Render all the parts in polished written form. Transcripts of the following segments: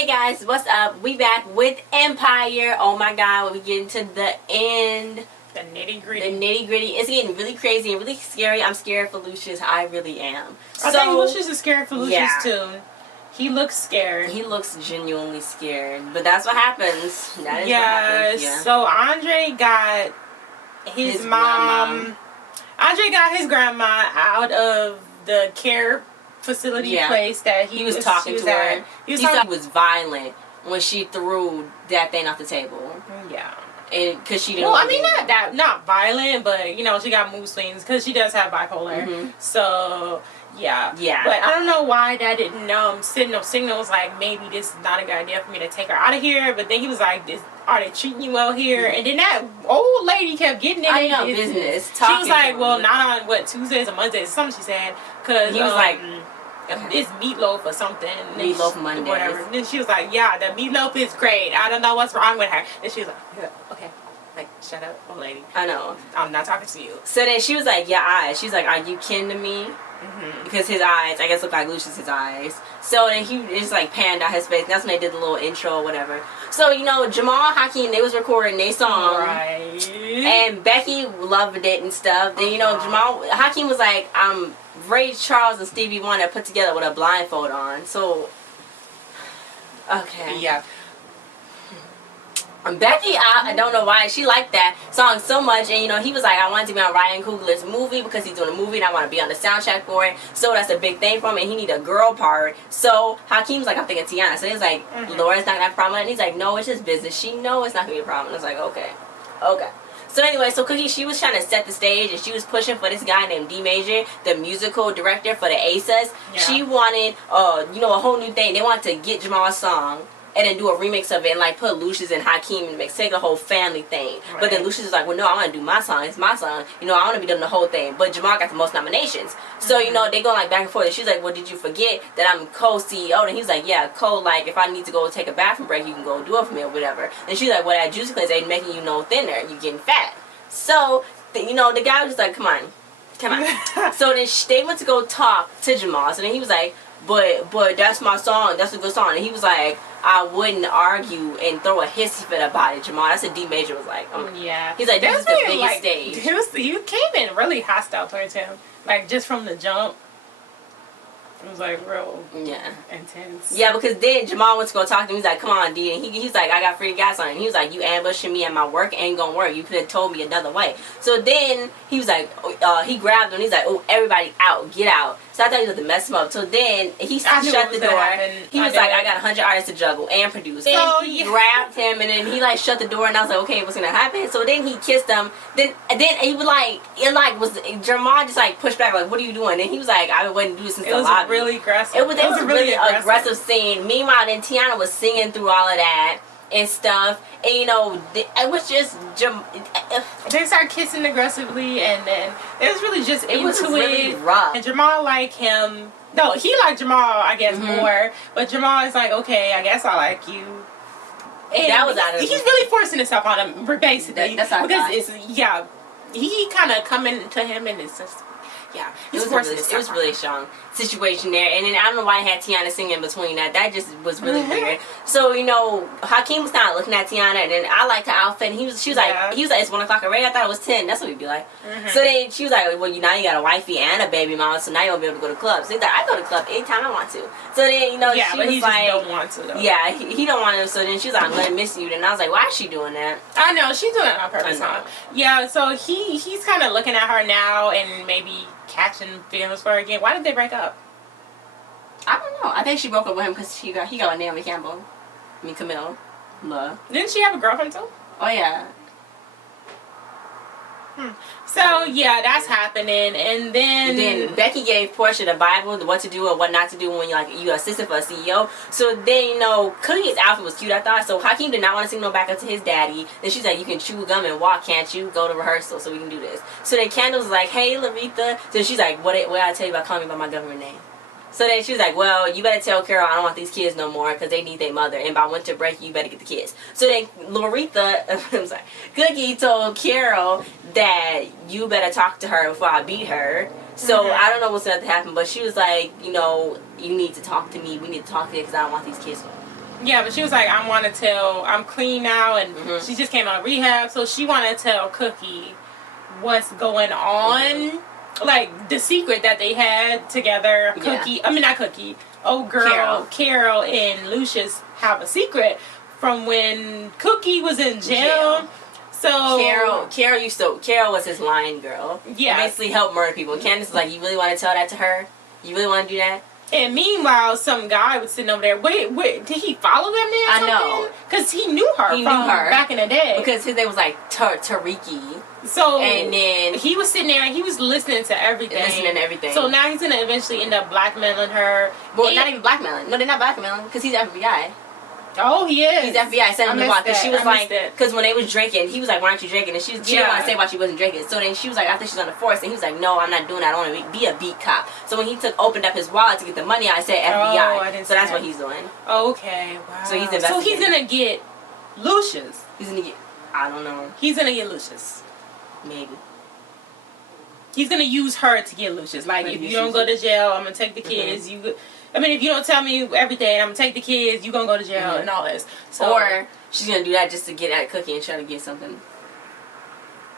Hey guys, what's up? We back with Empire. Oh my god, when we get into the end. The nitty gritty. It's getting really crazy and really scary. I'm scared for Lucious. I really am. I think Lucious is scared for Lucious too. He looks scared. He looks genuinely scared. But that's what happens. That is what happens. Yeah. So Andre got his mom. Grandma. Andre got his grandma out of the care facility place that he was talking to her. He thought he was violent when she threw that thing off the table. Yeah. And because she didn't. Well, I mean, not violent, but you know, she got mood swings because she does have bipolar. Mm-hmm. So yeah. But I don't know why that didn't send no signals like maybe this is not a good idea for me to take her out of here. But then he was like, "Are they treating you well here?" Mm-hmm. And then that old lady kept getting in their business. She was like, "Well, not on Tuesdays or Mondays," or something she said. Because he was like. It's meatloaf or something. Meatloaf Mondays. Whatever. And then she was like, yeah, the meatloaf is great. I don't know what's wrong with her. And she was like, okay. Like, shut up, old lady. I know. I'm not talking to you. So then she was like, yeah, eyes. She's like, are you kin to me? Mm-hmm. Because his eyes, I guess, look like Lucius's eyes. So then he just like panned out his face. That's when they did the little intro or whatever. So, you know, Jamal, Hakeem, they was recording their song. Right. And Becky loved it and stuff. Then, you know, Jamal, Hakeem was like, Ray Charles and Stevie Wonder put together with a blindfold on. So, okay. Yeah. Becky, I don't know why she liked that song so much, and you know he was like, I wanted to be on Ryan Coogler's movie because he's doing a movie and I want to be on the soundtrack for it. So that's a big thing for him, and he need a girl part. So Hakeem's like, I'm thinking Tiana. So he's like, Laura's not gonna have a problem with it. And he's like, no, it's just business. She know it's not gonna be a problem. And I was like, okay. So anyway, so Cookie, she was trying to set the stage, and she was pushing for this guy named D Major, the musical director for the Aces. Yeah. She wanted, you know, a whole new thing. They wanted to get Jamal's song and then do a remix of it and like put Lucious and Hakeem in the mix, take a whole family thing. Right. But then Lucious is like, well, no, I want to do my song. It's my song. You know, I want to be doing the whole thing. But Jamal got the most nominations. So, you know, they go like back and forth. And she's like, well, did you forget that I'm co-CEO? And he's like, yeah, like if I need to go take a bathroom break, you can go do it for me or whatever. And she's like, well, that juicy cleanse ain't making you no thinner. You're getting fat. So, you know, the guy was just like, come on. So then they went to go talk to Jamal. So then he was like, but that's my song. That's a good song. And he was like, I wouldn't argue and throw a hissy fit about it, Jamal. That's what D Major was like. Yeah. He's like, this is the biggest stage. You came in really hostile towards him. Like, just from the jump. It was like real intense. Yeah, because then Jamal went to go talk to him. He's like, come on, D. And he's like, I got free gas on him. He was like, you ambushing me and my work ain't gonna work. You could have told me another way. So then he was like, he grabbed him. He's like, oh, everybody out. Get out. So I thought he was going to mess him up. So then he shut the door. He was like, I got 100 artists to juggle and produce. Then he grabbed him and then he like shut the door and I was like, okay, what's going to happen? So then he kissed him. Then he was like, Jamal just like pushed back, like, what are you doing? And he was like, I've been waiting to do this since the lobby. It was really aggressive. It was a really aggressive scene. Meanwhile, then Tiana was singing through all of that and stuff. And you know, it was just they started kissing aggressively, and then it was really just into was really rough. And Jamal liked him. No, he liked Jamal, I guess, more. But Jamal is like, okay, I guess I like you. And that was out of he's really forcing himself on him, basically. That's how because he kind of coming to him, and it's just. Yeah, it was really a strong situation there, and then I don't know why I had Tiana singing in between that. That just was really weird. So you know, Hakeem was kind of looking at Tiana, and then I liked her outfit. And she was like, it's 1 o'clock already. I thought it was 10. That's what he'd be like. So then she was like, well, now you got a wifey and a baby mama, so now you won't be able to go to clubs. So he's like, I go to club anytime I want to. So then you know, she but was he like, just don't want to though. Yeah, he don't want to. So then she was like, I'm gonna miss you. And I was like, why is she doing that? I know she's doing it on purpose. Yeah, so he's kind of looking at her now and maybe catching feelings for her again. Why did they break up? I don't know. I think she broke up with him because he got with Naomi Campbell. I mean, Camille. Love. Didn't she have a girlfriend too? Oh yeah. So yeah, that's happening, and then Becky gave Portia the Bible, what to do or what not to do when you assistant for a CEO. So then you know, Cookie's outfit was cute, I thought. So Hakeem did not want to sing no back up to his daddy. Then she's like, you can chew gum and walk, can't you? Go to rehearsal so we can do this. So then Candace was like, hey Laretha. So she's like, what I tell you about calling me by my government name? So then she was like, well, you better tell Carol I don't want these kids no more because they need their mother. And by winter break, you better get the kids. So then Cookie told Carol that you better talk to her before I beat her. So I don't know what's going to happen. But she was like, you know, you need to talk to me. We need to talk to you because I don't want these kids Yeah, but she was like, I'm clean now, and she just came out of rehab, so she wanted to tell Cookie what's going on, like the secret that they had together. Cookie, I mean not Cookie. Oh girl, Carol and Lucious have a secret from when Cookie was in jail. So Carol was his line girl. Yeah, basically helped murder people. And Candace was like, you really want to tell that to her? You really want to do that? And meanwhile, some guy was sitting over there. Wait, did he follow them there? I know, because he knew her. He knew her back in the day. Because his name was like Tariki. So and then he was sitting there and he was listening to everything. So now he's gonna eventually end up blackmailing her. Well, not even blackmailing. No, they're not blackmailing because he's FBI. Oh, he is. He's FBI. Sent him to block. Because she was like, because when they was drinking, he was like, "Why aren't you drinking?" And she didn't want to say why she wasn't drinking. So then she was like, "I think she's on the force," and he was like, "No, I'm not doing that. I want to be a beat cop." So when he opened up his wallet to get the money, I said FBI. I didn't so that's what he's doing. Okay, wow. So he's investigating. So he's gonna get Lucious. He's gonna get. I don't know. He's gonna get Lucious. Maybe. He's gonna use her to get Lucious. Like, if you don't go to jail, I'm gonna take the kids. If you don't tell me everything, I'm gonna take the kids. You gonna go to jail and all this. So, or she's gonna do that just to get at Cookie and try to get something.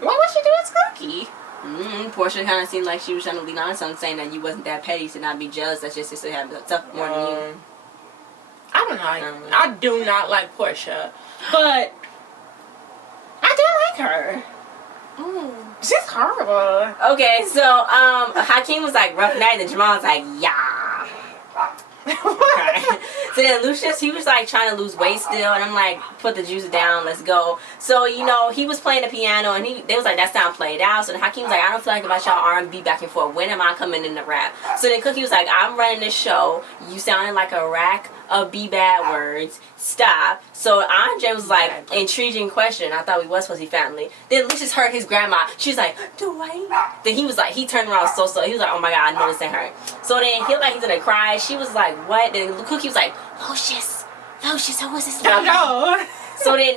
What would she do with Cookie? Portia kind of seemed like she was trying to lean on something, saying that you wasn't that petty to not be jealous. That's just to have tough more than you. I don't know. I do not like Portia, but I do like her. She's horrible. Okay, so Hakeem was like rough night, and Jamal was like, yeah. Okay. So then Lucious, he was like trying to lose weight still, and I'm like, put the juice down, let's go. So he was playing the piano, and they was like, that sound played out. So then Hakeem was like, I don't feel like about y'all R&B back and forth. When am I coming in the rap? So then Cookie was like, I'm running this show. You sounding like a rack of bad words. Stop. So Andre was like, intriguing question. I thought we was supposed to be family. Then Lucious heard his grandma. She was like, Dwight. Then he was like, he turned around so. He was like, oh my God, I know this ain't her. So then he like he's gonna cry. She was like, what? Then Cookie was like, Lucious, who was this? I know. So then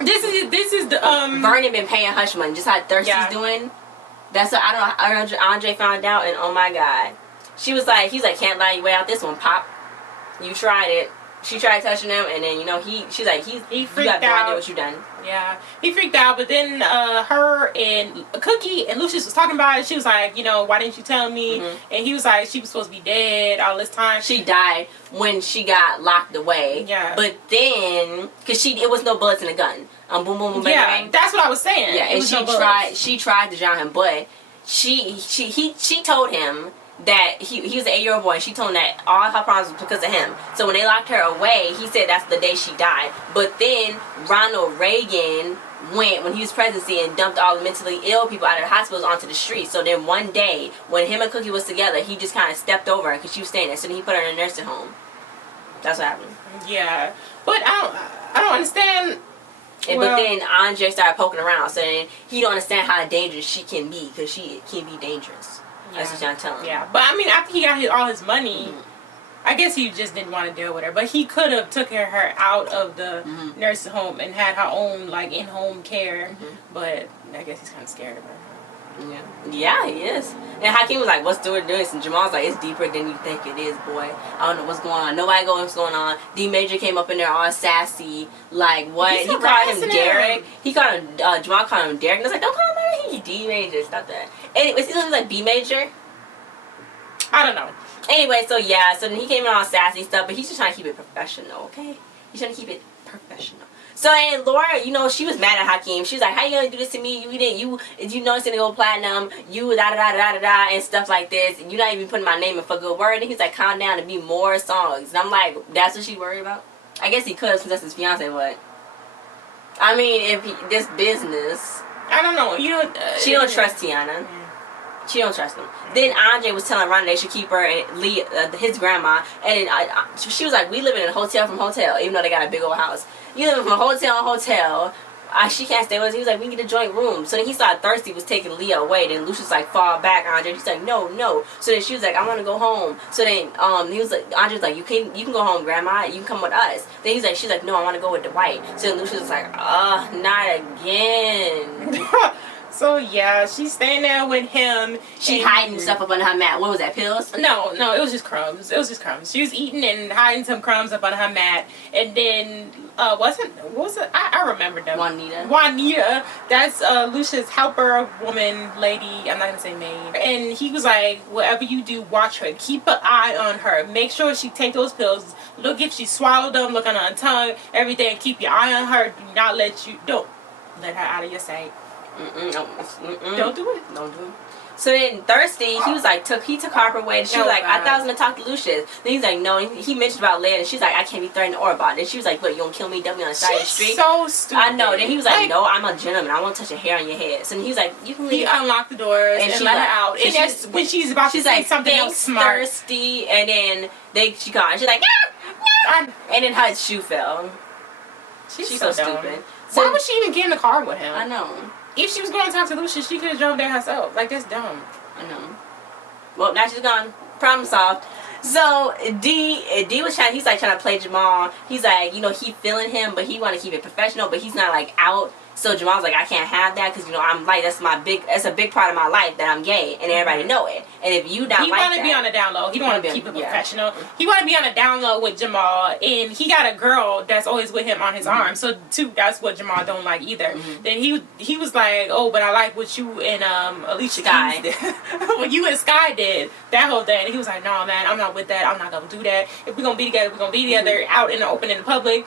this is the Vernon been paying hush money, just how Thirsty's doing. That's what I don't know. Andre found out, and oh my God, she was like, he's like, can't lie your way out this one, Pop. You tried it. She tried touching him, and then she's like, he freaked out. You got no idea what you done. Yeah, he freaked out. But then her and Cookie and Lucious was talking about it. She was like, why didn't you tell me? And he was like, she was supposed to be dead all this time. She died when she got locked away. Yeah. But then, because it was no bullets in the gun. Boom, boom, boom, bang, bang. That's what I was saying. Yeah, and she tried to drown him, but she told him that he was an 8-year-old boy, and she told him that all her problems was because of him. So when they locked her away, he said that's the day she died. But then Ronald Reagan went, when he was presidency, and dumped all the mentally ill people out of the hospitals onto the street. So then one day, when him and Cookie was together, he just kind of stepped over her because she was staying there. So then he put her in a nursing home. That's what happened. Yeah, but I don't understand. But then Andre started poking around, so then he don't understand how dangerous she can be, because she can be dangerous. Yeah. That's what I'm telling him. Yeah, but I mean, after he got all his money, I guess he just didn't want to deal with her. But he could have taken her out of the nursing home and had her own like in-home care. But I guess he's kind of scared of her. Yeah, he is. And Hakeem was like, what's doing this? And Jamal's like, it's deeper than you think it is, boy. I don't know what's going on. Nobody knows what's going on. D Major came up in there all sassy. Like, what? He called him Derek. He called him, Jamal called him Derek. And I was like, don't call him that. He D Major. Stop that. Anyways, he's like B Major. I don't know. Anyway, so yeah. So then he came in all sassy stuff. But he's just trying to keep it professional, okay? He's trying to keep it professional. So and Laura, she was mad at Hakeem. She was like, how you gonna do this to me? You notice it go platinum, you da da da da da da and stuff like this, and you're not even putting my name in for good word. And he's like, calm down, to be more songs. And I'm like, that's what she worried about? I guess he could, since that's his fiance, but I mean, this business, I don't know. She don't trust Tiana. She don't trust him. Then Andre was telling Rhonda they should keep her and Lee, his grandma. And she was like, we live in a hotel from hotel, even though they got a big old house. You live from hotel to hotel. She can't stay with us. He was like, we can get a joint room. So then he saw Thirsty was taking Leah away. Then Lucius like, fall back, Andre. He's like, no. So then she was like, I want to go home. So then he was like, Andre was like, you can go home, Grandma. You can come with us. Then she's like, no, I want to go with Dwight. So then Lucius was like, not again. So yeah, she's staying there with him. She hiding stuff up under her mat. What was that, pills? No, it was just crumbs. It was just crumbs. She was eating and hiding some crumbs up under her mat. And then, what was it? I remember them. Juanita. That's Lucia's helper woman, lady. I'm not going to say maid. And he was like, whatever you do, watch her. Keep an eye on her. Make sure she take those pills. Look if she swallowed them. Look on her tongue. Everything. Keep your eye on her. Don't let her out of your sight. Don't do it. Don't do it. So then thirsty, he was like, he took Harper away, and she was like, I thought I was gonna talk to Lucius. Then he's like, no. He mentioned about Lynn, and she's like, I can't be threatened or about it. And she was like, what, you gonna kill me, dump me on the side of the street? So stupid. I know. Then he was like, no, I'm a gentleman. I won't touch a hair on your head. So then he was like, you can leave. He unlocked the doors and let her out. And that's when she's about to say something else smart. Thirsty, and then she called. She's like, and then her shoe fell. She's so stupid. So why would she even get in the car with him? I know. If she was going to talk to Lucius, she could have drove there herself. Like, that's dumb. I know. Well, now she's gone. Problem solved. So D was he's like trying to play Jamal. He's like, he feeling him, but he want to keep it professional, but he's not like out. So Jamal's like, I can't have that because I'm like, that's a big part of my life that I'm gay and everybody know it. And if you don't, he want to be on the down low. He don't want to keep it professional. He want to be on the down low with Jamal, and he got a girl that's always with him on his arm. So too, that's what Jamal don't like either. Then he was like, oh, but I like what you and Alicia Keys did. What you and Sky did, that whole thing. And he was like, no, man, I'm not with that. I'm not gonna do that. If we're gonna be together, we're gonna be together out in the open in the public.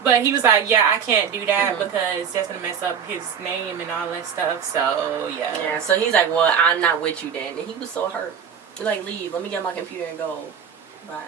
But he was like, yeah, I can't do that because that's going to mess up his name and all that stuff. So, yeah. Yeah, so he's like, well, I'm not with you then. And he was so hurt. He's like, leave. Let me get my computer and go. Bye.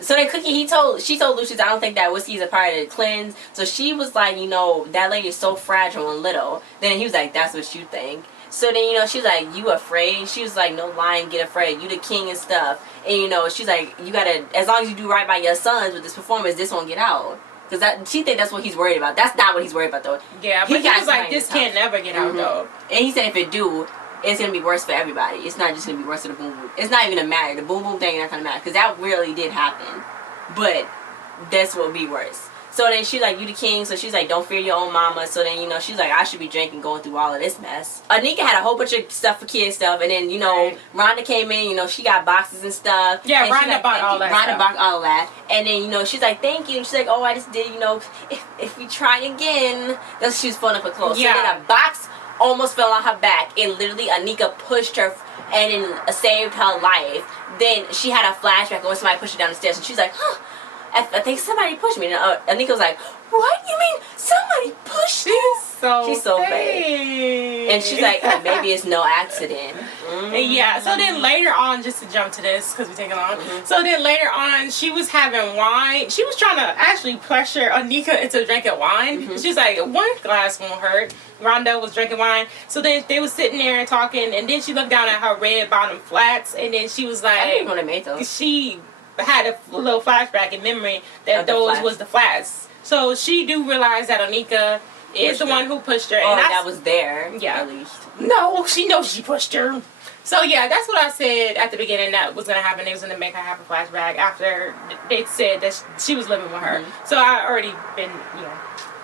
So then Cookie, she told Lucius, I don't think that whiskey is a part of the cleanse. So she was like, that lady is so fragile and little. Then he was like, that's what you think. So then, she's like, you afraid? She was like, no, Lion, get afraid. You the king and stuff. And, she's like, you gotta, as long as you do right by your sons with this performance, this won't get out. Because she think that's what he's worried about. That's not what he's worried about, though. Yeah, but he was like, this can't never get out, though. And he said if it do, it's going to be worse for everybody. It's not just going to be worse for the boom boom. It's not even going to matter. The boom boom thing is not going to matter. Because that really did happen. But that's what would be worse. So then she's like, you the king. So she's like, don't fear your own mama. So then, she's like, I should be drinking, going through all of this mess. Anika had a whole bunch of stuff for kids stuff. And then, Rhonda came in, she got boxes and stuff. Yeah, and Rhonda bought all that Rhonda bought all that. And then, she's like, thank you. And she's like, oh, I just did, if we try again. That's she was filling up her clothes. Yeah. So then a box almost fell on her back. And literally, Anika pushed her and then saved her life. Then she had a flashback when somebody pushed her down the stairs. And she's like, huh. I think somebody pushed me. And Anika was like, what? You mean somebody pushed you? She's so fake. And she's like, maybe it's no accident. Yeah, so then later on, just to jump to this, because we're taking long. So then later on, she was having wine. She was trying to actually pressure Anika into drinking wine. She was like, one glass won't hurt. Rhonda was drinking wine. So then they was sitting there and talking, and then she looked down at her red bottom flats, and then she was like, I didn't know they made those. She had a little flashback in memory that those was the flats. So she do realize that Anika is the one who pushed her. Oh, and that was there. Yeah. At least. No, she knows she pushed her. So yeah, that's what I said at the beginning that was gonna happen. They was gonna make her have a flashback after they said that she was living with her. So I already been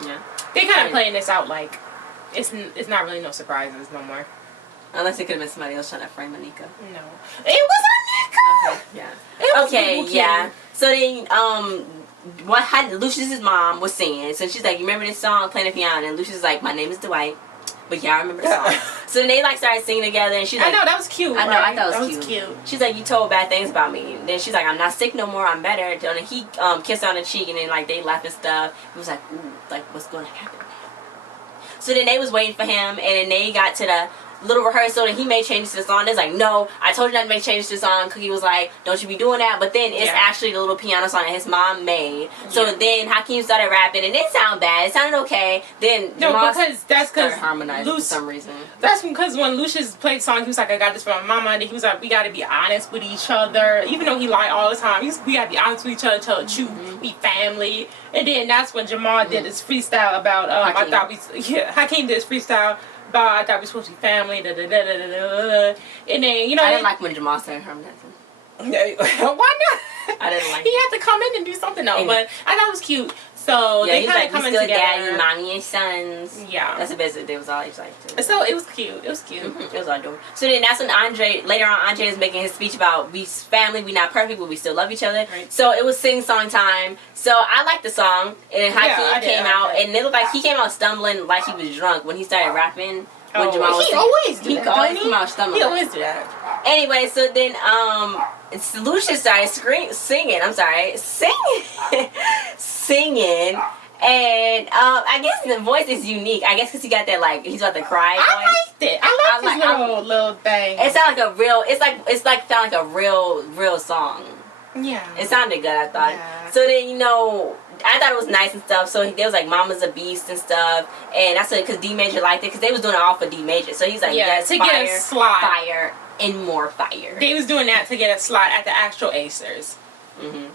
Yeah. They kind of playing this out like it's not really no surprises no more. Unless it could have been somebody else trying to frame Anika. No, it was Anika. Okay, yeah. Okay, yeah. So then, what Lucius's mom was saying. So she's like, you remember this song, Playing the Piano? And Lucius is like, my name is Dwight. But yeah, I remember the song. So then they started singing together, and she's like, I know, that was cute. I know, I thought it was cute. She's like, you told bad things about me. And then she's like, I'm not sick no more, I'm better. And then he kissed her on the cheek, and then they laughed and stuff. It was like, ooh, what's going to happen? So then they was waiting for him, and then they got to the little rehearsal, and he made changes to the song. They're like, no, I told you not to make changes to the song. Cookie was like, don't you be doing that. But then it's actually the little piano song that his mom made. So then Hakeem started rapping, and it didn't sound bad. It sounded okay. Then that's because harmonized for some reason. That's because when Lucius played the song, he was like, I got this from my mama. And he was like, we got to be honest with each other. Even though he lied all the time, we got to be honest with each other, tell the truth, be family. And then that's when Jamal did his freestyle about, Hakeem did his freestyle. I thought we were supposed to be family. And then, I didn't like when Jamal started harmonizing. Why not? I didn't like He had to come in and do something though, but I thought it was cute. So they kind of coming together. Daddy, mommy, and sons. Yeah, that's the best. It was always like. So it was cute. It was cute. It was adorable. So then that's when later on, Andre is making his speech about we family, we not perfect, but we still love each other. Right. So it was sing song time. So I liked the song, and Hakeem came out, and it looked like he came out stumbling like he was drunk when he started rapping. When Jamal was always do that. He always came out stumbling. He always do that. Anyway, so then Lucious started singing. Singing. And I guess the voice is unique. I guess because he got that he's got the cry voice. I liked it. I liked his little thing. It sounded like a real. It's like sound like a real song. Yeah. It sounded good. I thought. Yeah. So then I thought it was nice and stuff. So there was like Mama's a Beast and stuff, and that's because D Major liked it because they was doing it all for D Major. So he's like, yes, to fire, get a slot, fire, and more fire. They was doing that to get a slot at the actual Acers. Mhm.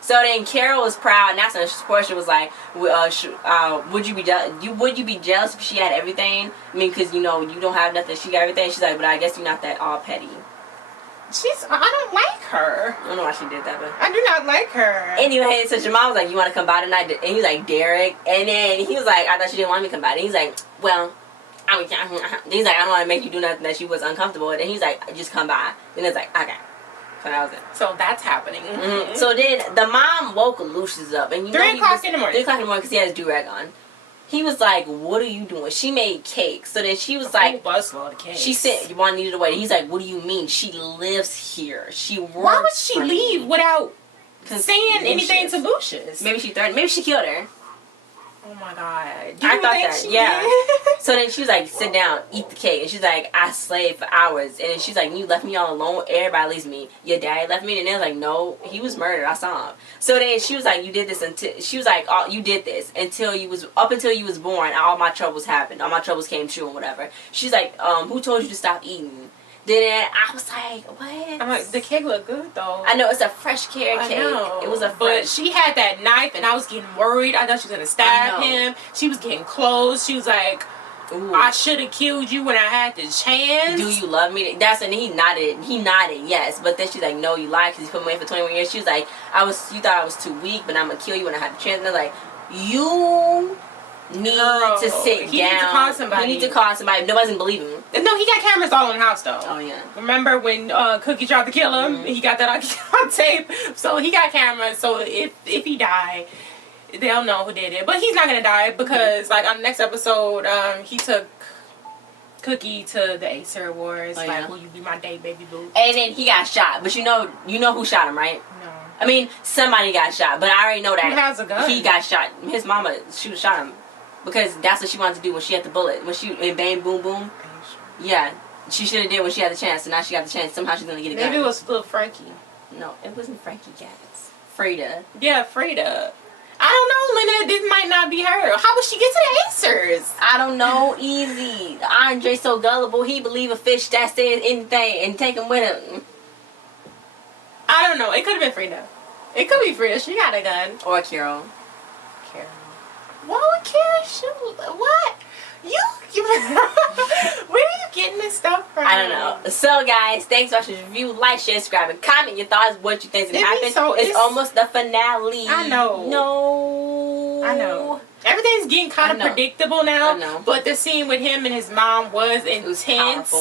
So then Carol was proud, and that's when Portia was like, "Would you be jealous if she had everything? I mean, because you don't have nothing, she got everything." She's like, "But I guess you're not that all petty." I don't like her. I don't know why she did that, but I do not like her. Anyway, so Jamal was like, "You want to come by tonight?" And he's like, "Derek," and then he was like, "I thought you didn't want me to come by." And he's like, "Well." He's like, "I don't want to make you do nothing that she was uncomfortable with." And he's like, "Just come by." And it's like, "Okay." So that was it. So that's happening. Mm-hmm. So then the mom woke Lucious up, and 3 o'clock in the morning. 3 o'clock in the morning because he had his do-rag on. He was like, "What are you doing?" She made cake. So then she was like, busload of cake. She said, "You want needed away." He's like, "What do you mean? She lives here. She works." Why would she leave without saying anything to Lucious? Maybe she threatened. Maybe she killed her. Oh my God. I thought that. Yeah. So then she was like, "Sit down, eat the cake." And she's like, "I slaved for hours." And then she's like, "You left me all alone. Everybody leaves me. Your daddy left me." And they was like, "No, he was murdered. I saw him." So then she was like, "You did this until," she was like, "Oh, you did this until you was born. All my troubles happened. All my troubles came true and whatever." She's like, "Who told you to stop eating?" Then I was like, "What?" I'm like, the cake looked good though. I know, it's a fresh carrot cake. It was a fresh. But she had that knife, and I was getting worried. I thought she was gonna stab him. She was getting close. She was like, "Ooh. I should have killed you when I had the chance. Do you love me?" That's when he nodded. He nodded, yes. But then she's like, "No, you lied because you put me away for 21 years." She was like, You thought I was too weak, but I'm gonna kill you when I had the chance." And they're like, "You need to sit down. He needs to call somebody. He needs to call somebody. Nobody's gonna believe him." No, he got cameras all in the house though. Oh yeah. Remember when Cookie tried to kill him? Mm-hmm. He got that on tape. So he got cameras. So if he died, they'll know who did it. But he's not gonna die because like on the next episode, he took Cookie to the Acer Awards. Will you be my day, baby boo? And then he got shot. But you know who shot him, right? No. I mean, somebody got shot, but I already know that who has a gun? He got shot. His mama, she shot him because that's what she wanted to do when she had the bullet. When she bang boom boom. Yeah, she should have did when she had the chance. So now she got the chance. Somehow she's gonna get a gun. Maybe it was little Frankie. No, it wasn't Frankie Gatz. Freda. Yeah, Freda. I don't know, Lena. This might not be her. How would she get to the Acers? I don't know. Easy. Andre's so gullible. He believe a fish that says anything and take him with him. I don't know. It could have been Freda. It could be Freda. She got a gun. Or Carol. Why would Carol shoot? What? Where are you getting this stuff from? I don't know. So guys, thanks for watching this review. Like, share, subscribe, and comment your thoughts. What you think is gonna happen? It's almost the finale. I know. No. I know. Everything's getting kind of predictable now. I know. But the scene with him and his mom was intense.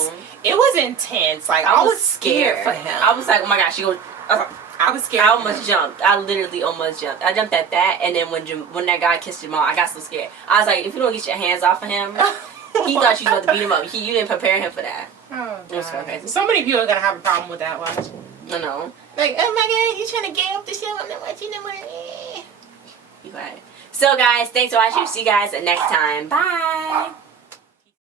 It was intense. Like I was scared for him. I was like, oh my gosh, I was scared. I almost jumped. I literally almost jumped. I jumped at that, and then when that guy kissed Jamal, I got so scared. I was like, if you don't get your hands off of him, he thought you was about to beat him up. You didn't prepare him for that. Oh, it was so crazy. So many people are gonna have a problem with that watch. I know. Like, oh my God, you trying to get up the show? I'm not watching no more. You got it. So guys, thanks for watching. See you guys next time. Bye.